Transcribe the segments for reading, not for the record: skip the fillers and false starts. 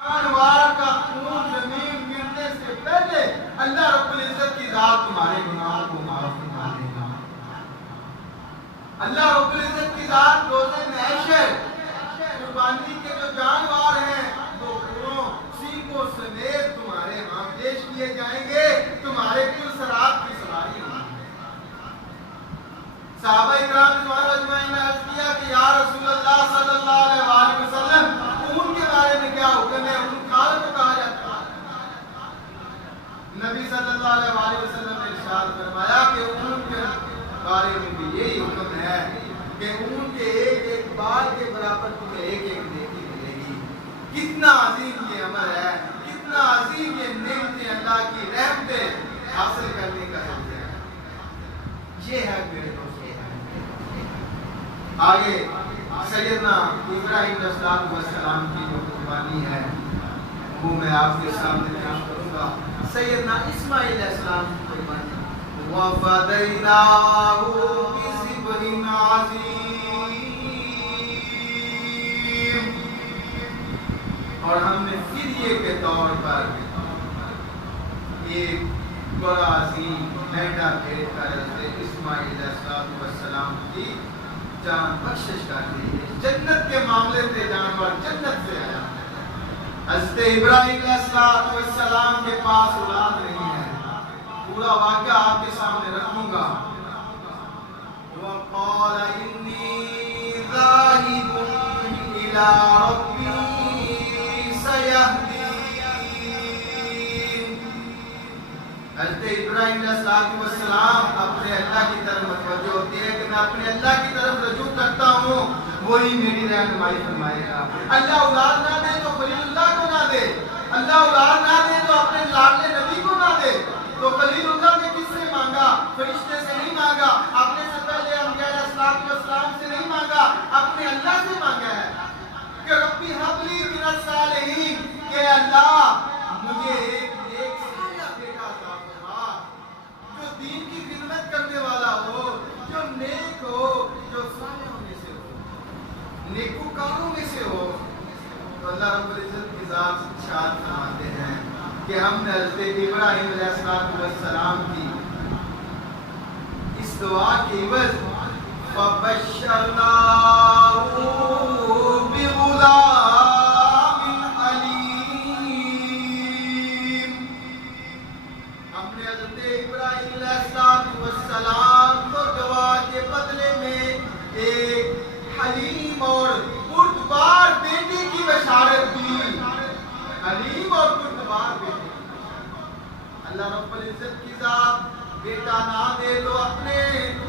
جانور کا خون زمین گرنے سے پہلے اللہ رب العزت کی ذات تمہارے گناہوں کو معاف فرما دے گا۔ اللہ رب العزت کی ذات روزے محشر قربانی کے جو جانور ہیں وہ سینگوں سمیت تمہارے ہاں پیش کیے جائیں گے، تمہارے کل سرات کی سواری ہوگی۔ صحابہ اکرام رضوان اجمعین نے عرض کیا کہ یا رسول اللہ صلی اللہ علیہ وآلہ وسلم اون کے بارے میں کیا حکم ہے؟ اون کھال کو کہا جاتا ہے۔ نبی صلی اللہ علیہ وآلہ وسلم نے ارشاد فرمایا کہ اون کے بارے میں بھی یہی حکم ہے کہ اون کے ایک ایک بال کے برابر تمہیں ایک ایک نیکی ملے گی۔ کتنا عظیم یہ امر ہے، کتنا عظیم یہ نعمتیں اللہ کی رحمتیں حاصل کرنے کا ذریعہ ہے۔ یہ ہے میرے دوست آگے سیدنا ابراہیم علیہ السلام کی جو قربانی ہے وہ میں آپ کے سامنے پیش کروں گا۔ سیدنا اسماعیل علیہ السلام کی قربانی وَفَدَيْنَاهُ بِذِبْحٍ عَظِيمٍ، اور ہم نے فدیے کے طور پر ایک بڑا عظیم مہنگا بھیٹ کر حضرت اسماعیل علیہ السلام کی جان بخشش کر دی۔ جنت کے معاملے سے جانور جنت سے آیا۔ حضرت ابراہیم علیہ السلام کے پاس اولاد نہیں ہے، پورا واقعہ آپ کے سامنے رکھوں گا۔ وَقَالَ إِنِّي ذَاهِبٌ إِلَىٰ رَبِّي سَيَهْدِينِ۔ حضرت ابراہیم علیہ السلام اپنے اللہ کی طرف متوجہ ہوتے ہیں کہ میں اپنے اللہ کی طرف رجوع کرتا ہوں، وہی میری رہنمائی فرمائے گا۔ اللہ اولاد نہ دے تو خلیل اللہ کو نہ دے، اللہ اولاد نہ دے تو اپنے لاڈلے نبی کو نہ دے۔ تو خلیل اللہ نے کس سے مانگا؟ فرشتے سے نہیں مانگا، اپنے سے پہلے انبیاء علیہ السلام سے نہیں مانگا، اپنے اللہ سے مانگا ہے کہ ربی حب لی من الصالحین، کہ اللہ مجھے ایک نیک صالح بیٹا عطا فرما جو دین کی خدمت کرنے والا ہو، جو نیک ہو، جو صالحوں میں سے ہو، نیکوکاروں میں سے ہو۔ تو اللہ رب العزت کی ذات ارشاد فرماتے ہیں کہ ہم نے حضرت ابراہیم علیہ السلام کی اس دعا کی عوض فَبَشَّرْنَاهُ بِغُلَامٍ حَلِيمٍ، ہم نے حضرت ابراہیم علیہ السلام کو دعا کے بدلے میں ایک حلیم اور بردبار بیٹے کی بشارت دی۔ حلیم اور بردبار بیٹے، اللہ رب العزت کی ذات بیٹا نہ دے تو اپنے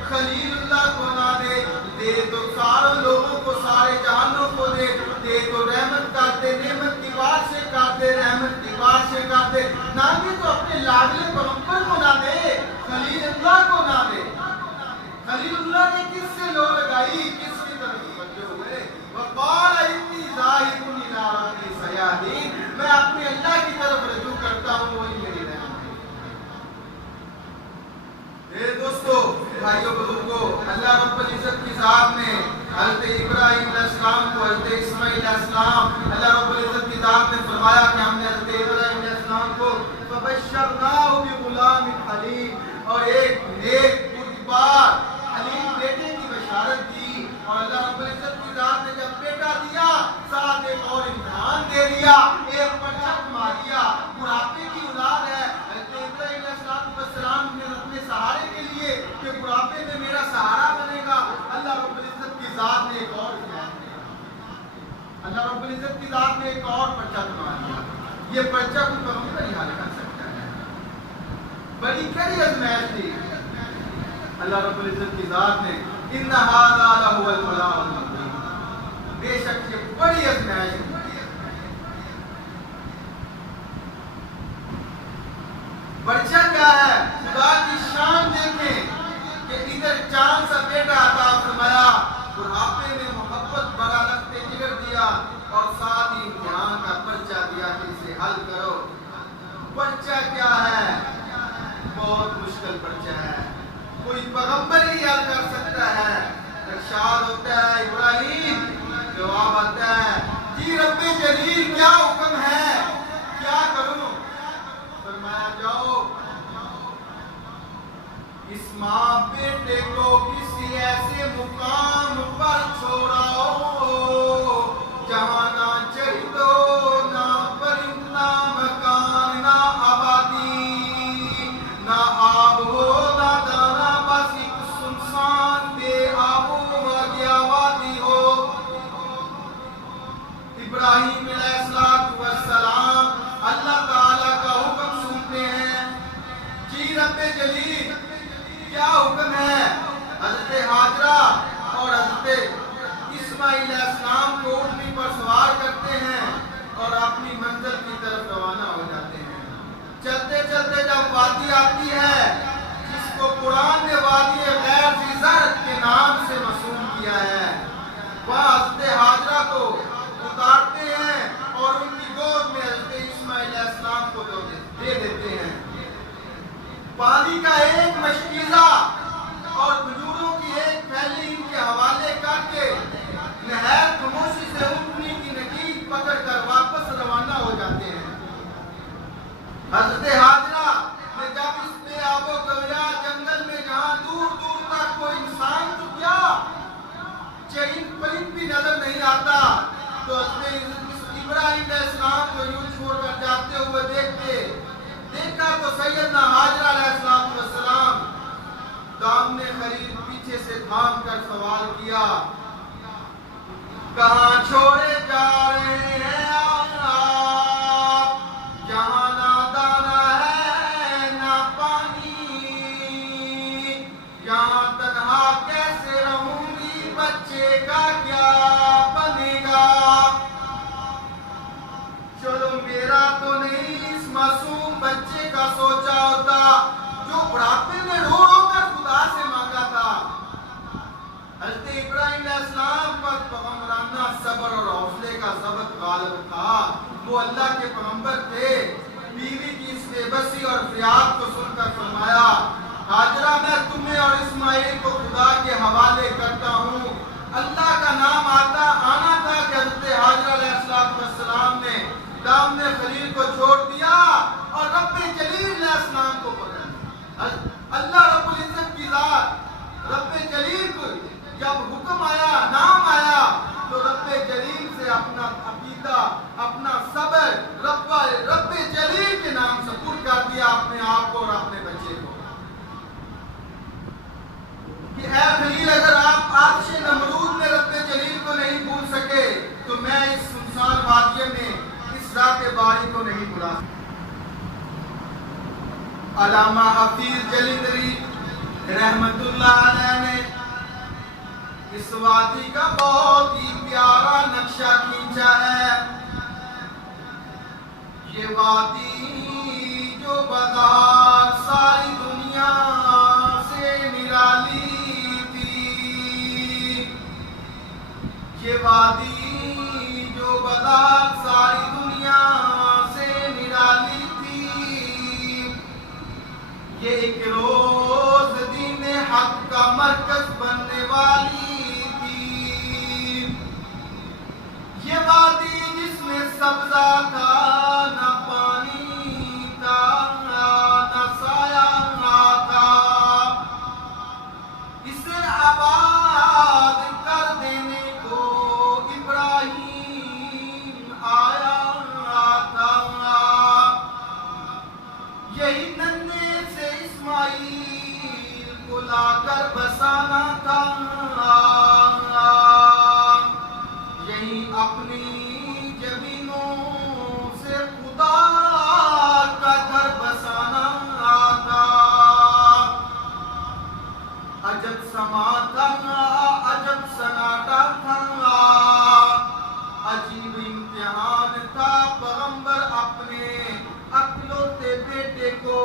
خلیل اللہ کو نہ دے، دے تو سارے لوگوں کو، سارے جہانوں کو دے، دے تو رحمت کر دے، نعمت کی بادشاہ کر دے، رحمت کی بادشاہ کر دے، نہ دے تو اپنے لاڈلے پیغمبر کو نہ دے، خلیل اللہ کو نہ دے۔ خلیل اللہ نے کس سے لو لگائی، کس کی طرف توجہ ہوئے؟ وَقَالَ إِنِّي ذَاهِبٌ إِلَىٰ رَبِّي سَيَهْدِينِ، میں اپنے اللہ کی طرف رجوع کرتا ہوں، وہی میری رہنمائی۔ میرے دوستو، بھائیو بزرگو، اللہ رب العزت کی ذات نے حضرت ابراہیم علیہ السلام کو، حضرت اسماعیل علیہ السلام، اللہ رب العزت کی ذات نے فرمایا کہ ہم نے حضرت ابراہیم علیہ السلام کو فَبَشَّرْنَاهُ بِغُلَامٍ حَلِيمٍ، اور ایک نیک بردبار حلیم بیٹے کی بشارت دی۔ اور اللہ رب العزت کی ذات نے جب بیٹا دیا، ساتھ ایک اور امتحان دے دیا، ایک پرچہ مار دیا۔ بڑھاپے کی اولاد ہے، حضرت ابراہیم علیہ السلام نے اپنے سہارے کے لیے کہ بڑھاپے میں میرا سہارا بنے گا، اللہ رب العزت کی ذات نے ایک اور امتحان دیا، اللہ رب العزت کی ذات نے ایک اور پرچہ مار دیا۔ یہ پرچہ کوئی پیغمبر نہیں حل کر سکتا ہے، بڑی کڑی آزمائش تھی۔ اللہ رب العزت کی ذات نے ان ھذا لہو البلاء المبین، بے شک یہ بڑی آزمائش ہے۔ پرچہ کیا ہے؟ خدا کی شان دیکھیں کہ ادھر چاند سا بیٹا عطا فرمایا، بڑھاپے میں محبت بڑا لگتے جگر دیا، اور ساتھ ہی امتحان کا پرچہ دیا کہ اسے حل کرو۔ پرچہ کیا ہے؟ بہت مشکل پرچہ ہے، کوئی پیغمبر ہی حل کر سکتا ہے۔ ارشاد ہوتا ہے ابراہیم، جواب آتا ہے جی رب جلیل کیا حکم ہے، کیا کروں؟ فرمایا جاؤ اس ماں بیٹے کو کسی ایسے مقام پر چھوڑاؤ جہاں نہ چڑھو نہ پرندہ مکان نہ آبادی نہ آب ہو نہ دانا، بس ایک سنسان بے آب و وادی ہو۔ ابراہیم علیہ السلام اللہ تعالیٰ کا حکم سنتے ہیں، جی رب جلیل کیا حکم ہے؟ حضرت حاجرہ اور حضرت اسماعیل علیہ السلام کو اونٹنی پر سوار کرتے ہیں اور اپنی منزل کی طرف روانہ ہو جاتے ہیں۔ چلتے چلتے جب وادی آتی ہے جس کو قرآن نے وادی غیر ذی زرع کے نام سے مسموم کیا ہے، وہاں حضرت حاجرہ کو اتارتے ہیں اور ان کی گود میں حضرت اسماعیل علیہ السلام کو دے دیتے ہیں۔ پانی کا ایک مشکیزہ اور کھجوروں کی ایک تھیلی ان کے حوالے کر کے نہایت خاموشی سے اونٹنی کی نکیل پکڑ کر واپس روانہ ہو جاتے ہیں۔ حضرت حاجرہ نے جب اس بے آب و گویا جنگل میں جہاں دور دور تک کوئی انسان تو کیا چرند پرند بھی نظر نہیں آتا، تو حضرت ابراہیم علیہ السلام کو یوں چھوڑ کر جاتے ہوئے دیکھا تو سیدنا حاجرہ علیہ السلام دامن خلیل پیچھے سے تھام کر سوال کیا، کہاں چھوڑے جا رہے ہیں آپ، جہاں نہ دانا ہے نہ پانی، یہاں تنہا کیسے رہوں گی، بچے کا کیا بنے گا؟ چلو میرا تو نہیں اس معصوم بچے کا سوچا ہوتا جو بڑھاپے میں رو رو کر خدا سے مانگا تھا۔ حضرت ابراہیم علیہ السلام پر پیغمبرانہ صبر اور حوصلے کا ضبط غالب تھا، وہ اللہ کے پیغمبر تھے۔ بیوی کی اس بے بسی اور فریاد کو سن کر فرمایا، حاجرہ میں تمہیں اور اسماعیل کو خدا کے حوالے کرتا ہوں۔ اللہ کا نام آنا تھا کہ حضرت حاجرہ علیہ السلام نے دامن خلیل کو چھوڑ دیا اور رب جلیل علیہ السلام کو پکڑ لیا۔ اللہ رب العزت کی ذات رب جلیل کو جب حکم آیا، نام آیا، تو رب جلیل سے اپنا عقیدہ، اپنا صبر رب جلیل کے نام سپرد کر دیا، اپنے آپ کو اور اپنے بچے کو، کہ اے خلیل اگر آپ آتش نمرود میں رب جلیل کو نہیں بھول سکے تو میں اس سنسان وادی میں اس ذات باری کو نہیں بھلا سکتا۔ علامہ حفیظ جلندری رحمت اللہ علیہ نے اس وادی کا بہت ہی پیارا نقشہ کھینچا ہے۔ یہ وادی جو بظاہر ساری دنیا سے نرالی تھی، یہ وادی جو بظاہر ساری دنیا سے نرالی تھی، یہ ایک روز دین حق کا مرکز بننے والی تھی۔ یہ وادی جس میں سبزہ تھا، نہ پانی تھا، نہ سایہ تھا، اسے آباد کر دینے کو ابراہیم آیا تھا۔ یہی ننھے سے اسماعیل کو لا کر بسانا تھا، یہی اپنی زمینوں سے خدا کا گھر بسانا تھا۔ عجب سما تھا، عجب سناٹا تھا، عجیب امتحان تھا۔ پیغمبر اپنے اکلوتے بیٹے کو،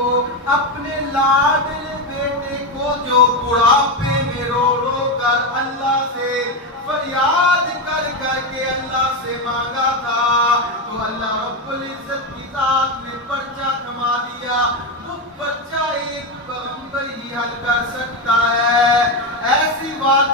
اپنے لاڈلے بیٹے کو جو بڑھاپے میں رو رو کر اللہ سے فریاد کر کر کے اللہ سے مانگا تھا، تو اللہ رب العزت کی ذات نے پرچہ تھما دیا۔ وہ پرچہ ایک پیغمبر ہی حل کر سکتا ہے۔ ایسی بات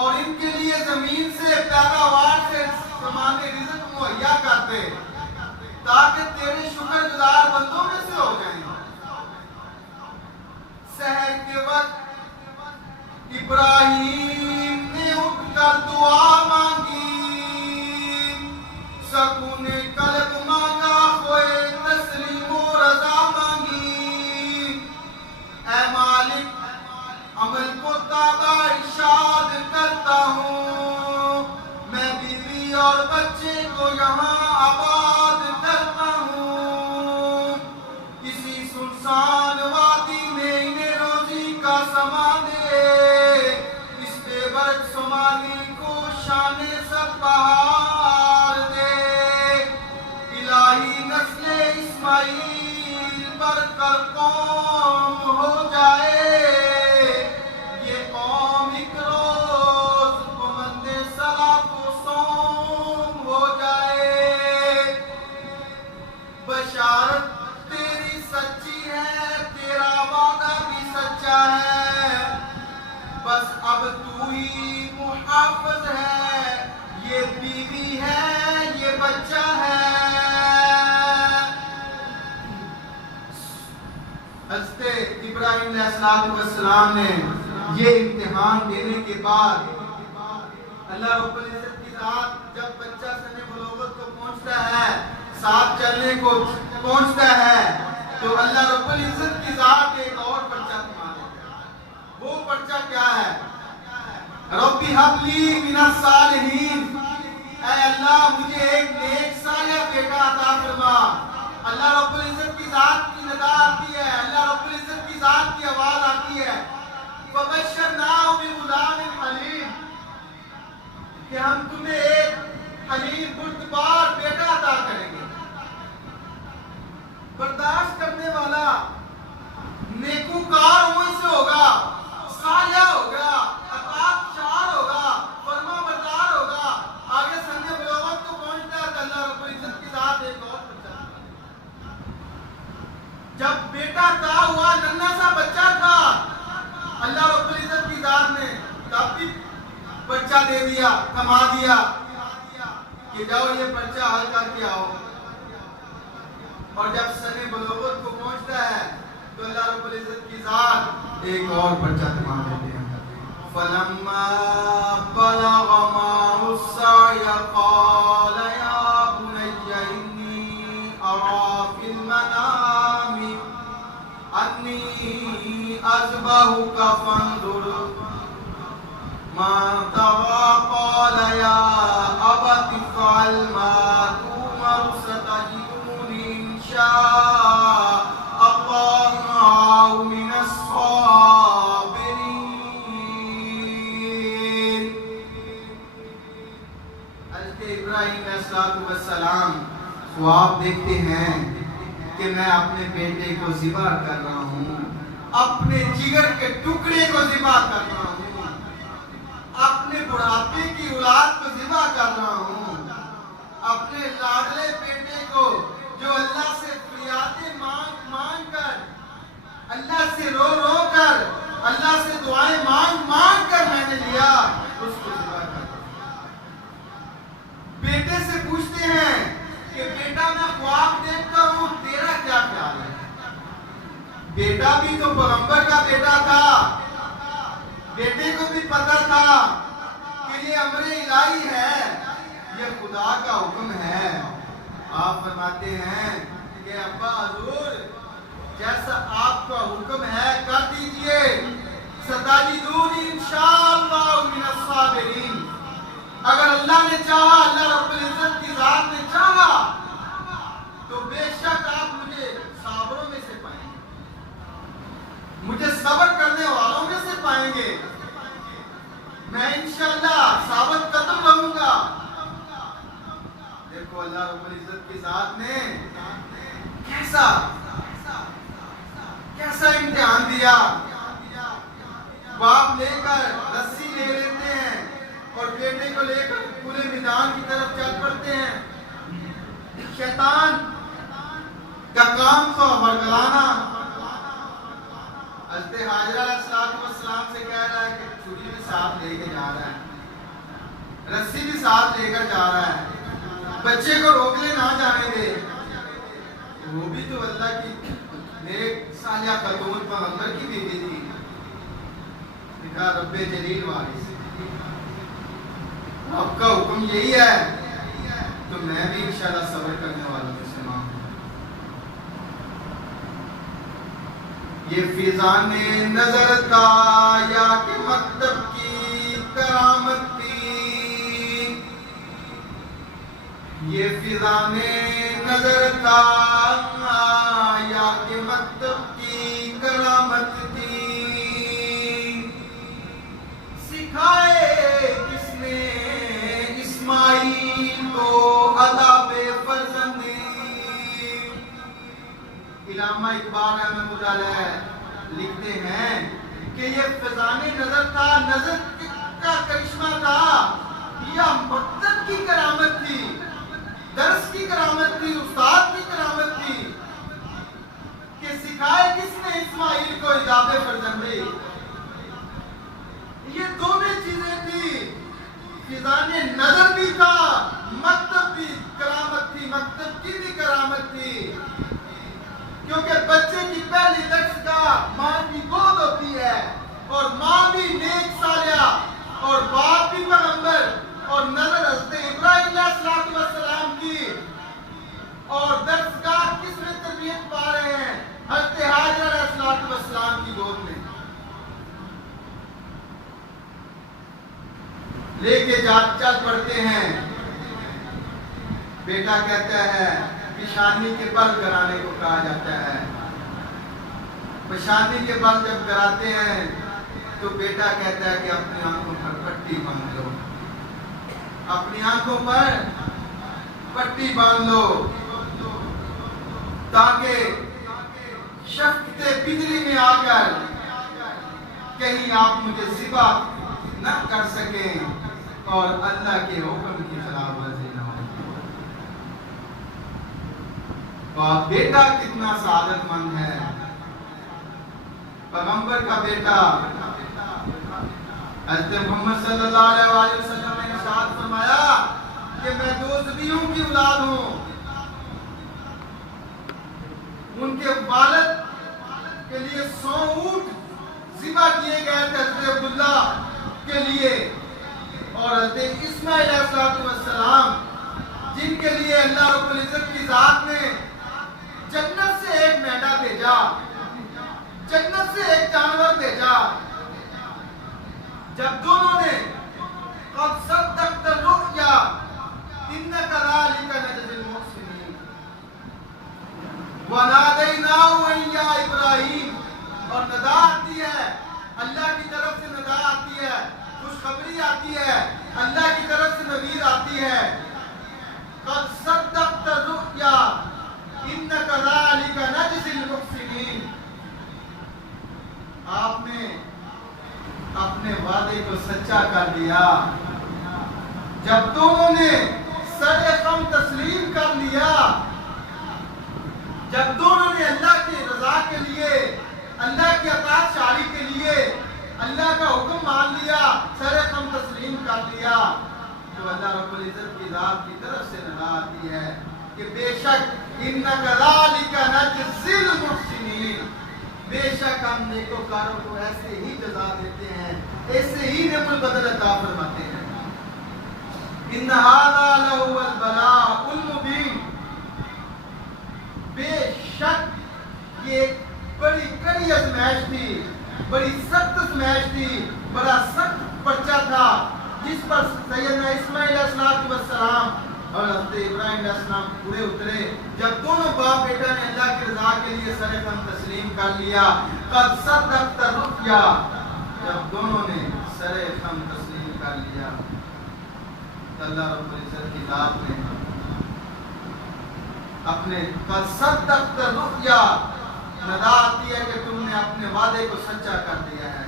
اور ان کے لیے زمین سے پیداوار سے سامان رزق مہیا کر دے تاکہ تیرے شکر گزار بندوں میں سے ہو جائیں۔ سحر کے وقت ابراہیم نے اٹھ کر دعا مانگی، سکون قلب مانگا، خوئے تسلیم و رضا مانگی۔ اے مالک عمل کو تابع ارشاد کرتا ہوں، میں بیوی اور بچے کو یہاں آباد کرتا ہوں، کسی سنسان وادی میں انہیں روزی کا سامان دے، اس بے برگ سومالی کو شان سب بہار دے، الہی نسل اسماعیل بر کر قوم ہو جائے، یہ قوم ایک روز پابند صلاۃ و صوم ہو جائے۔ بشارت تیری سچی ہے، تیرا وعدہ بھی سچا ہے، بس اب تو ہی محافظ ہے، یہ بیوی ہے، یہ بچہ ہے۔ حضرت ابراہیم علیہ السلام نے یہ امتحان دینے کے بعد اللہ رب العزت کی ذات جب بچہ سن بلوغت کو پہنچتا ہے، ساتھ چلنے کو پہنچتا ہے، تو اللہ رب العزت کی ذات ایک اور پرچہ دکھا دیتا ہے۔ وہ پرچہ کیا ہے؟ ربی حب لی من الصالحین، اے اللہ مجھے ایک نیک صالح بیٹا عطا فرما۔ اللہ رب العزت کی ذات کی ندا آتی ہے، اللہ رب العزت کی ذات کی آواز آتی ہے، فَبَشَّرْنَاهُ بِغُلَامٍ حَلِيمٍ، کہ ہم تمہیں ایک حلیم بردبار بیٹا عطا کریں گے، برداشت کرنے والا، نیکوکار وہیں سے ہوگا، صالح ہوگا، اطاعت شعار ہوگا، فرما بردار ہوگا۔ آگے سن بلوغت کو پہنچتا ہے تو اللہ رب العزت کی ذات ایک اور بچہ، جب بیٹا تا ہوا ننھا سا بچہ تھا، اللہ رب العزت کی ذات نے تب بھی بچہ دے دیا، تھما دیا کہ جاؤ یہ بچہ حل کر کے آؤ۔ اور جب سن بلوغت کو پہنچتا ہے تو اللہ رب العزت کی ذات ایک اور بچہ تھما دیتے ہیں۔ فَلَمَّا بَلَغَ مَعَهُ السَّعْيَ قَالَ يَا بُنَيَّ إِنِّي أَرَىٰ فِي الْمَنَامِ أَنِّي أَذْبَحُكَ فَانظُرْ مَاذَا تَرَىٰ قَالَ يَا أَبَتِ افْعَلْ مَا تُؤْمَرُ سَتَجِدُنِي إِن شَاءَ اللَّهُ مِنَ الصَّابِرِينَ۔ حضرت ابراہیم علیہ السلام خواب دیکھتے ہیں کہ میں اپنے بیٹے کو ذبح کر رہا ہوں، اپنے جگر کے ٹکڑے کو ذبح کر رہا ہوں، اپنے بڑھاپے کی اولاد کو ذبح کر رہا ہوں، اپنے لاڈلے بیٹے کو جو اللہ سے فریادیں مانگ مانگ کر، اللہ سے رو رو کر، اللہ سے دعائیں مانگ مانگ کر میں نے لیا، اس کو ذبح کر رہا ہوں۔ بیٹے سے پوچھتے ہیں کہ بیٹا میں خواب دیکھتا ہوں، تیرا کیا خیال ہے؟ بیٹا بھی تو پیغمبر کا بیٹا تھا، بیٹے کو بھی پتا تھا کہ یہ امر الہی ہے، یہ خدا کا حکم ہے۔ آپ فرماتے ہیں کہ ابا حضور جیسا آپ کا حکم ہے کر دیجئے، ستجدونی انشاءاللہ من الصابرین، اگر اللہ نے چاہا، اللہ رب العزت کی ذات نے چاہا تو بے شک آپ مجھے صابروں میں سے پائیں گے، مجھے صبر کرنے والوں میں سے پائیں گے، میں انشاءاللہ ثابت قدم رہوں گا۔ دیکھو اللہ رب العزت کی ذات نے کیسا امتحان دیا۔ باپ لے کر رسی لے لیتے ہیں اور بیٹے کو لے کر پورے میدان کی طرف چل پڑتے ہیں۔ شیطان کا کام تو ورگلانا۔ حضرت حاجرہ علیہ السلام سے کہہ رہا ہے کہ چھری بھی ساتھ لے کے جا رہا ہے، ساتھ لے کر جا رہا ہے، بچے کو روک لے نہ جانے دے، وہ بھی تو اللہ کی میرے سالیہ خاتون پیغمبر کی بیوی تھی، کہا رب جلیل وارث آپ کا حکم یہی ہے تو میں بھی انشاءاللہ صبر کرنے والوں میں سے ہوں۔ یہ فضان نظر تھا یا کہ مکتب کی کرامت تھی، یہ فضان نظر تھا یا کہ مکتب کی کرامت تھی، سکھائے کس نے اسماعیل کو ادب فرزندی۔ علامہ اقبال رحمۃ اللہ علیہ لکھتے ہیں کہ یہ فضان نظر تھا، نظر کا کرشمہ تھا یا مکتب کی کرامت تھی، درس کی کرامت تھی، استاد کی کرامت تھی کہ سکھائے کس نے اسماعیل کو ادب فرزندی۔ یہ دونوں چیزیں تھی، فضان نظر بھی تھا، مکتب بھی کرامت تھی، مکتب کی بھی کرامت تھی، کیونکہ بچے کی پہلی درسگاہ ماں کی گود ہوتی ہے، اور ماں بھی نیک صالحہ اور باپ بھی پیغمبر، اور نظر حضرت ابراہیم علیہ السلام کی، اور درسگاہ کس میں تربیت پا رہے ہیں؟ حضرت حاجر علیہ السلام کی گود میں لے کے چل پڑتے ہیں۔ بیٹا کہتا ہے پیشانی کے بل گرانے کو کہا جاتا ہے، پیشانی کے بل جب گراتے ہیں تو بیٹا کہتا ہے کہ اپنی آنکھوں پر پٹی باندھ لو، اپنی آنکھوں پر پٹی باندھ لو تاکہ شفقت بجلی میں آ کر کہیں آپ مجھے ذبح نہ کر سکیں اور اللہ کے حکم کی خلاف ورزی نہ ہو۔ باپ بیٹا کتنا سعادت مند ہے، پیغمبر کا بیٹا حضرت محمد صلی اللہ علیہ وآلہ وسلم نے ارشاد فرمایا کہ میں دو نبیوں کی اولاد ہوں، ان کے والد کے لیے 100 اونٹ ذبح کیے گئے تھے حضرت عبداللہ کے لیے، اور حضرت اسماعیل علیہ السلام جن کے لیے اللہ رب العزت کی ذات نے جنت سے ایک میڈا بھیجا، جنت سے ایک جانور بھیجا، جب دونوں نے قد صدقت الرؤیا انک ذلک نجزی المحسنین ونادیناہ ان یا ابراہیم، اور ندا آتی ہے اللہ کی طرف سے، ندا آتی ہے، خوشخبری آتی ہے اللہ کی طرف سے، نوید آتی ہے، قد صدقت الرؤیا انک ذلک نجزی المحسنین۔ آپ نے اپنے وعدے کو سچا کر دیا، جب دونوں نے سر خم تسلیم کر لیا، جب دونوں نے اللہ کی رضا کے لیے، اللہ کی اطاعت شاری کے لیے اللہ کا حکم مان لیا، سر خم تسلیم کر لیا، تو اللہ رب العزت کی ذات کی طرف سے ندا آتی ہے کہ بے شک انک ذالک نجزی المحسنین، بے شک ہم نیکوکاروں کو ایسے ہی جزا دیتے ہیں، ایسے ہی نعم البدل عطا فرماتے ہیں۔ ان ھذا لہو البلاء المبین، بے شک یہ ایک بڑی کڑی آزمائش تھی، بڑی سخت آزمائش تھی، بڑا سخت پرچہ تھا جس پر سیدنا اسماعیل علیہ السلام اور حضرت ابراہیم علیہ السلام پورے اترے، جب دونوں باپ بیٹا نے اللہ کی رضا کے لیے سر خم تسلیم کر لیا، قد صدقت الرؤیا، جب دونوں نے سر خم تسلیم کر لیا، اللہ رب العزت کی ذات نے اپنے قد صدقت الرؤیا، ندا آتی ہے کہ تم نے اپنے وعدے کو سچا کر دیا ہے،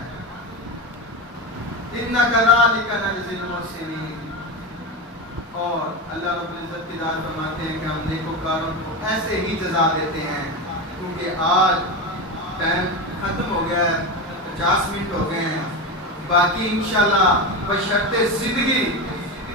انک ذالک نجزی المحسنین، اور اللہ رب العزت کی ذات فرماتے ہیں کہ ہم نیکوکاروں کو ایسے ہی جزا دیتے ہیں، کیونکہ آج ٹائم ختم ہو گیا ہے، 50 منٹ ہو گئے ہیں، باقی انشاءاللہ بشرط زندگی